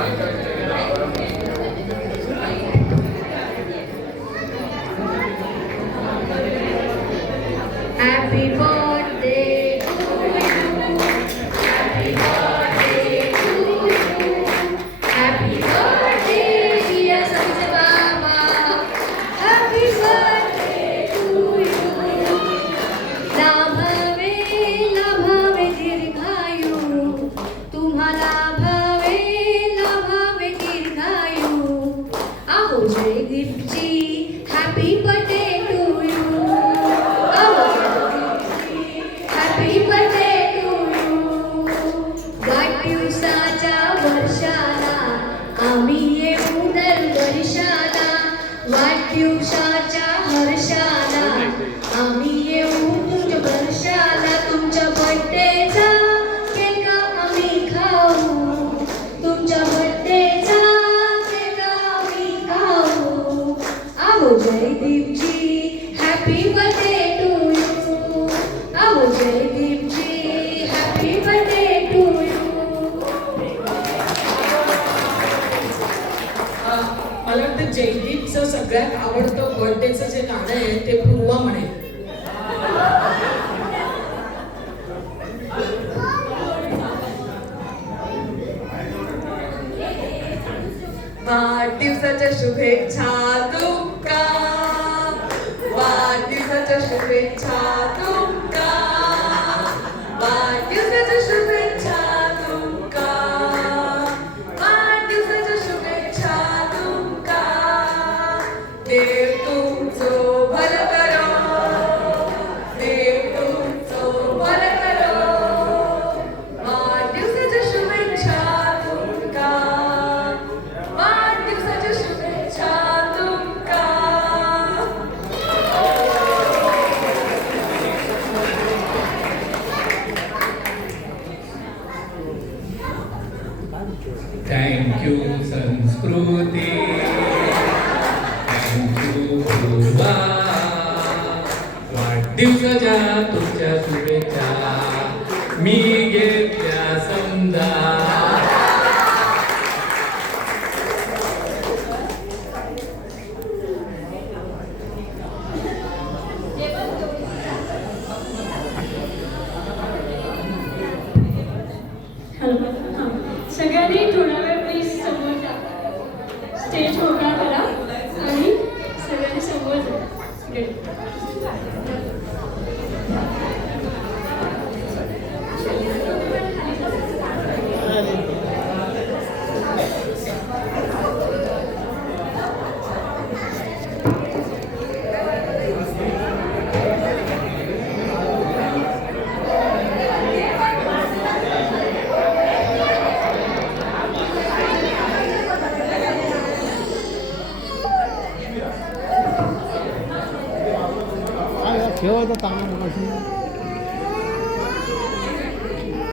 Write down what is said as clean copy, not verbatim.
Happy birthday to you. Happy birthday to you. Happy birthday, dear Sanjay Baba. Happy birthday to you. लाभावे लाभावे दीर्घायु, तुम्हाला लाभावे दीर्घायु. आहो Jaydeep ji, happy birthday to you. Happy birthday to you. वाढदिवसाच्या वर्षाला आम्ही येऊ दरवर्षाला. वाढदिवसाच्या हर्षाला आम्ही येऊ तुमच्या वर्षाला. तुमच्या बर्थडेचा केक आम्ही खाऊ. तुमच्या बर्थडेचा केक आम्ही खाऊ. आहो Jaydeep ji, happy birthday to you. आहो Jaydeep ji, happy birthday to you. मला वाटतं जयदीपचं सगळ्यात आवडतं बर्थडेचं जे गाणं आहे ते पूर्वा म्हणे. वाढदिवसाच्या शुभेच्छा तुमका. वाढदिवसाच्या शुभेच्छा तुमका. वाढदिवसाच्या शुभेच्छा तुमका. वाढदिवसाच्या शुभेच्छा तुमका. देव तुमचो भलं करो. देव तुमचो भलं करो. वाढदिवसाच्या शुभेच्छा तुमका. वाढदिवसाच्या शुभेच्छा तुमका. थँक्यू संस्कृती. थँक्यू पूर्वा. वाढदिवसाच्या तुमच्या शुभेच्छा मी घेतल्या समजा. सगळ्यांनी थोडा वेळ प्लीज समोर जा. स्टेज मोकळा करा आणि सगळ्यांनी समोर जा. ठेवायचं चांगलं